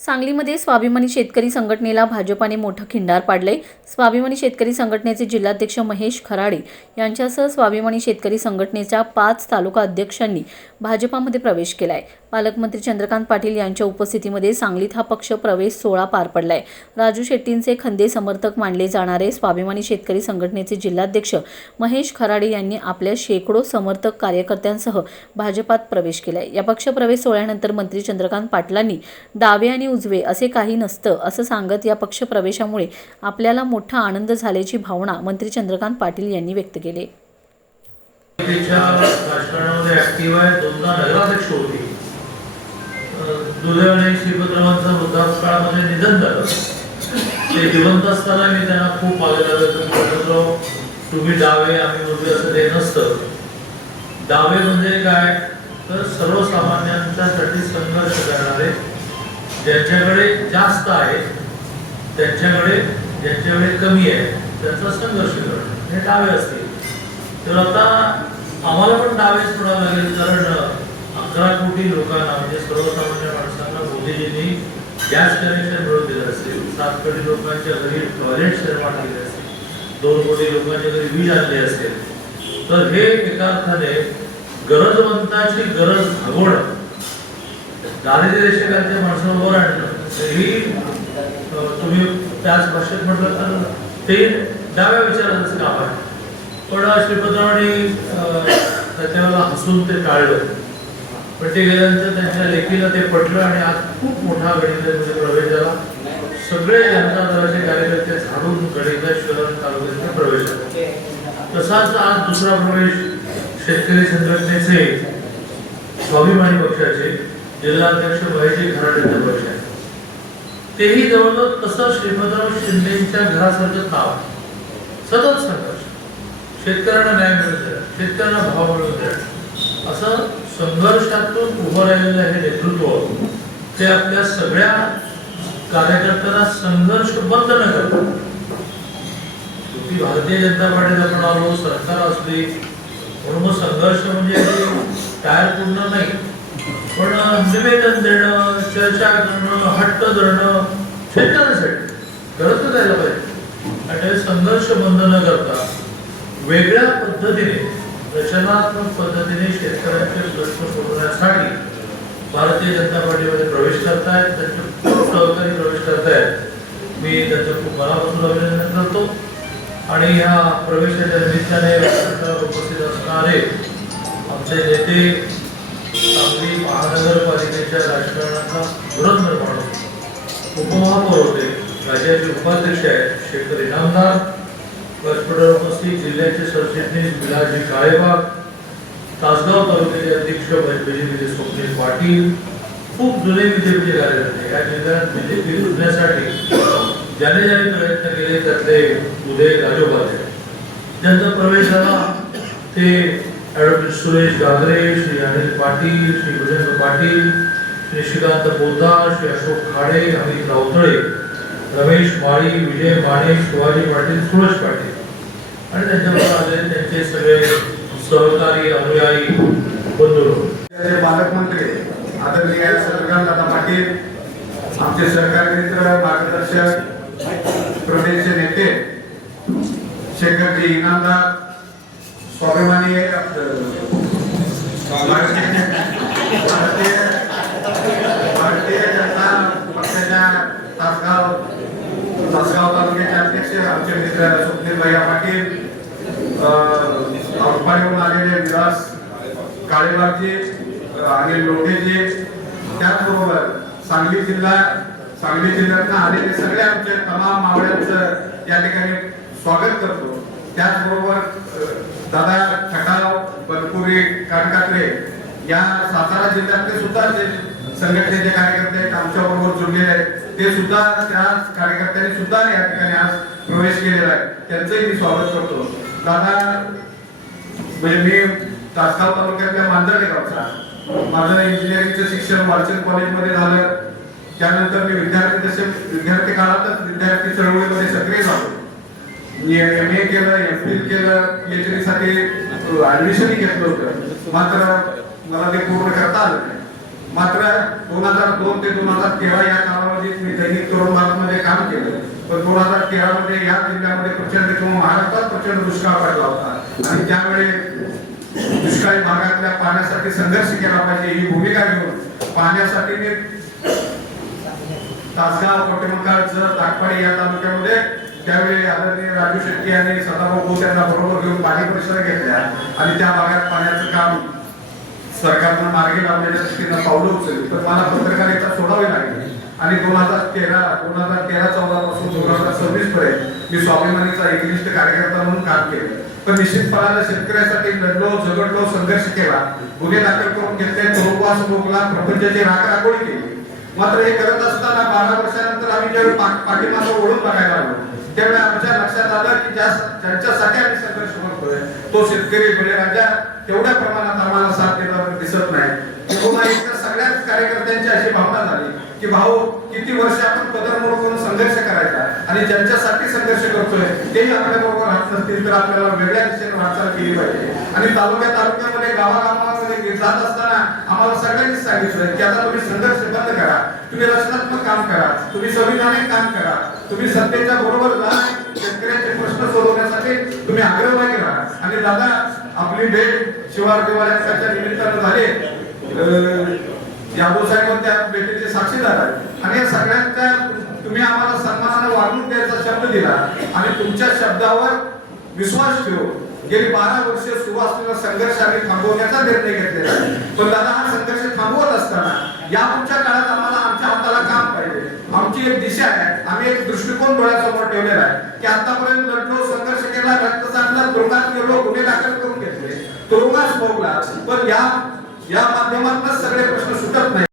सांगलीमध्ये स्वाभिमानी शेतकरी संघटनेला भाजपाने मोठं खिंडार पाडले स्वाभिमानी शेतकरी संघटनेचे जिल्हाध्यक्ष महेश खराडे यांच्यासह स्वाभिमानी शेतकरी संघटनेच्या पाच तालुका अध्यक्षांनी भाजपामध्ये प्रवेश केला आहे पालकमंत्री चंद्रकांत पाटील यांच्या उपस्थितीमध्ये सांगलीत हा पक्ष प्रवेश सोहळा पार पडलाय. राजू शेट्टींचे खंदे समर्थक मानले जाणारे स्वाभिमानी शेतकरी संघटनेचे जिल्हाध्यक्ष महेश खराडे यांनी आपल्या शेकडो समर्थक कार्यकर्त्यांसह भाजपात प्रवेश केलाय. या पक्षप्रवेश सोहळ्यानंतर मंत्री चंद्रकांत पाटलांनी डावे आणि उजवे असे काही नसतं असं सांगत या पक्षप्रवेशामुळे आपल्याला मोठा आनंद झाल्याची भावना मंत्री चंद्रकांत पाटील यांनी व्यक्त केली राजकारणामध्ये ऍक्टिव्ह आहे. दोनदा नगराध्यक्ष होती. दुर्दैवाने श्रीपतरावांचं वृद्धापकाळामध्ये निधन झालं. ते जिवंत असताना मी त्यांना खूप मागे लागलं तुम्ही डावे आम्ही उजवे असं ते नसतं. डावे म्हणजे काय? तर सर्वसामान्यांच्यासाठी संघर्ष करणारे ज्यांच्याकडे जास्त आहे त्यांच्याकडे ज्यांच्याकडे कमी आहे त्यांचा संघर्ष करणं. हे डावे असतील. तर आता आम्हाला पण डावेच पडावं लागेल कारण अकरा कोटी लोकांना म्हणजे सर्वसामान्य माणसांना मोदीजींनी गॅस कनेक्शन मिळवून दिलं असेल. सात कोटी लोकांच्या घरी टॉयलेट्स निर्माण केले असतील दोन कोटी लोकांच्या घरी वीज आणली असेल. तर हे एका अर्थाने गरजवंतांची गरज भागवणं दारिद्र्य रेषेखालच्या माणसाबरोबर आणणं ही तुम्ही त्याच भाषेत म्हटलं तर ते डाव्या विचारांचं काम आहे. पण श्रीपतरावांनी त्याच्यावर हसून ते टाळलं. पण ते गेल्यानंतर त्यांच्या लेखीला ते पटलं आणि आज खूप मोठा गणितामध्ये प्रवेश झाला. सगळे जनता दलाचे कार्यकर्ते झाडून गणिता शहर तालुक्यात प्रवेश झाला. तसाच आज दुसरा प्रवेश शेतकरी संघटनेचे स्वाभिमानी पक्षाचे जिल्हाध्यक्ष महेशजी खराडेंचा पक्ष आहे तेही जवळजवळ तसं श्रीमंतराव शिंदेच्या घरासारखं नाव. सतत संघर्ष. शेतकऱ्यांना न्याय मिळत द्या शेतकऱ्यांना भाव मिळत द्या असं संघर्षातून उभं राहिलेलं हे नेतृत्व ते आपल्या सगळ्या कार्यकर्त्यांना संघर्ष बंद न करतात. भारतीय जनता पार्टीत आपण आलो सरकार असली म्हणून मग संघर्ष म्हणजे टायर पूर्ण नाही. पण निवेदन देणं चर्चा करणं हट्ट धरणं शेतकऱ्यांसाठी करत जायला पाहिजे. आणि संघर्ष बंद न करता वेगळ्या पद्धतीने रचनात्मक पद्धतीने शेतकऱ्यांचे प्रश्न सोडवण्यासाठी भारतीय जनता पार्टीमध्ये प्रवेश करतायत. त्यांचे खूप सहकारी प्रवेश करतायत. मी त्यांचं खूप मनापासून अभिनंदन करतो. आणि ह्या प्रवेशाच्या निमित्ताने उपस्थित असणारे आमचे नेते सांगली महानगरपालिकेच्या राजकारणाचा धुरंधर माणूस उपमहापौर होते. राज्याचे उपाध्यक्ष आहेत. शेखर इनामदार व्यासपीठावर उपस्थित जिल्ह्याचे सरचिटणीस विलासजी काळेबाग तासगाव तालुक्याचे अध्यक्ष बीजेपीचे स्वप्नील पाटील खूप जुने बीजेपीचे कार्यकर्ते या जिल्ह्यात बीजेपी रुजण्यासाठी ज्याने ज्याने प्रयत्न केले त्यातले उदय राजोपाध्याय त्यांचा प्रवेश झाला ते ॲडव्होकेट सुरेश गागरे श्री अनिल पाटील श्री भुजंग पाटील श्री श्रीकांत पोद्दार श्री अशोक खाडे अमित रावतळे रमेश माळी विजय माने शिवाजी पाटील सुरेश पाटील. आणि त्यांच्याबरोबर आलेले त्यांचे सगळे सहकारी अनुयायी बंधू. पालकमंत्री आदरणीय चंद्रकांत दादा पाटील. आमचे सहकारी मित्र मार्गदर्शक प्रदेशचे नेते शेखरजी इनामदार स्वाभिमानी अ, भारतीय भारतीय जनता पक्षाच्या तासगाव तासगाव तालुक्याचे अध्यक्ष आमचे मित्र स्वप्नील भैया पाटील औरपाडीवरून आलेले विलास काळेबागजी अनिल लोढेजी त्याचबरोबर सांगली जिल्हा सांगली जिल्ह्यातनं आलेले सगळे आमच्या तमाम मावळ्यांचं या ठिकाणी स्वागत करतो. त्याचबरोबर दादा खटाव बनपुरी कानकात्रे या सातारा जिल्ह्यातले सुद्धा जे संघटनेचे कार्यकर्ते आहेत, आमच्या बरोबर जुळलेले आहेत ते सुद्धा त्या कार्यकर्त्यांनी सुद्धा या ठिकाणी आज प्रवेश केलेला आहे. त्यांचंही मी स्वागत करतो. दादा म्हणजे मी तासगाव तालुक्यातल्या मांजर्डे गावचा माझं इंजिनिअरिंगचं शिक्षण वालचंद कॉलेजमध्ये झालं. त्यानंतर मी विद्यार्थी तसे विद्यार्थी काळातच विद्यार्थी चळवळीमध्ये सक्रिय झालो. मी एम ए केलं एम फिल केलं पीएचडी साठी ऍडमिशनही घेतलं होतं. मात्र मला ते पूर्ण करता आलं नाही. मात्र दोन हजार दोन ते दोन हजार तेरा या कालावधीत मी दैनिक तरुण भारतमध्ये तर दोन हजार तेरा मध्ये या जिल्ह्यामध्ये प्रचंड किंवा महाराष्ट्रात प्रचंड दुष्काळ पडला होता. आणि त्यावेळी दुष्काळी भागातल्या पाण्यासाठी संघर्ष केला पाहिजे ही भूमिका घेऊन पाण्यासाठी मी तासगाव कोटेमंकाळचं ताकपाडी या तालुक्यामध्ये त्यावेळी आदरणीय राजू शेट्टी आणि सदाभाऊ बोस यांना बरोबर घेऊन पाणी परिसर घेतल्या आणि त्या भागात पाण्याचं काम सरकारनं मार्गी लावण्याच्या दृष्टीनं पावलं उचलली. तर मला पत्रकारिता सोडावी लागली. आणि दोन तेरा दोन हजार तेरा चौदा पासून दोन हजार सव्वीस पर्यंत मी स्वाभिमानीचा एकनिष्ठ कार्यकर्ता म्हणून काम केलं. पण निश्चितपणाने शेतकऱ्यासाठी लढलो झगडलो संघर्ष केला. गुन्हे दाखल करून घेतले तुरुंगवास भोगला प्रपंचाची राख राखोळी केली. मात्र हे करत असताना बारा वर्षानंतर आम्ही ज्यावेळी पा- पाठीमागं ओढून बघायला लागलो. त्यावेळी आमच्या लक्षात आलं की ज्या ज्यांच्यासाठी आम्ही संघर्ष करतोय तो शेतकरी म्हणजे बळीराजा तेवढ्या प्रमाणात आम्हाला साथ देताना दिसत नाही. पुन्हा एकदा सगळ्याच कार्यकर्त्यांची अशी भावना झाली की भाऊ किती वर्ष आपण पदरमोड करून संघर्ष करायचा आणि ज्यांच्यासाठी संघर्ष करतोय तेही आपल्या बरोबर राहत नसतील तर आपल्याला वेगळ्या दिशेने वाटचाल केली पाहिजे. आणि तालुक्या तालुक्यामध्ये गावागावामध्ये जात असताना आम्हाला सगळ्यांनी सांगितलं की आता तुम्ही संघर्ष बंद करा तुम्ही रचनात्मक काम करा तुम्ही संविधानिक काम करा तुम्ही सत्तेच्या बरोबर शेतकऱ्यांचे प्रश्न सोडवण्यासाठी तुम्ही आग्रहभागी राहा आणि दादा आपली भेट शिवार दिवाळ्याच्या निमित्तानं झाली. यादव साहेब त्या भेटीचे साक्षीदार आहेत. आणि या सगळ्यांच्या तुम्ही आम्हाला सन्मानाने वागणूक द्यायचा शब्द दिला आणि तुमच्या शब्दावर विश्वास ठेवून गेली बारा वर्ष सुरू असलेला संघर्ष आम्ही थांबवण्याचा निर्णय घेतलेला पण दादा हा संघर्ष थांबवत असताना या पुढच्या काळात आम्हाला आमच्या हाताला काम पाहिजे. आमची एक दिशा आहे. आम्ही एक दृष्टिकोन डोळ्यासमोर ठेवलेला आहे की आतापर्यंत लढलो संघर्ष केला रक्त सांडला तुरुंगात गेलो गुन्हे दाखल करून घेतले. तुरुंगात भोगला. पण या या माध्यमातूनच सगळे प्रश्न सुटत नाही.